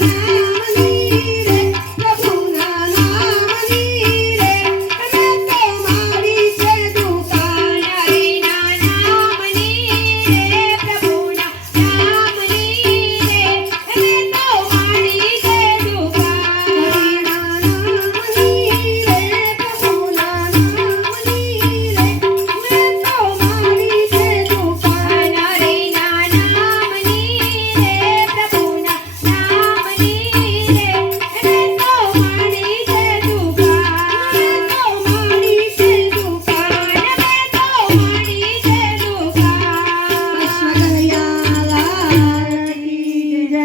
you.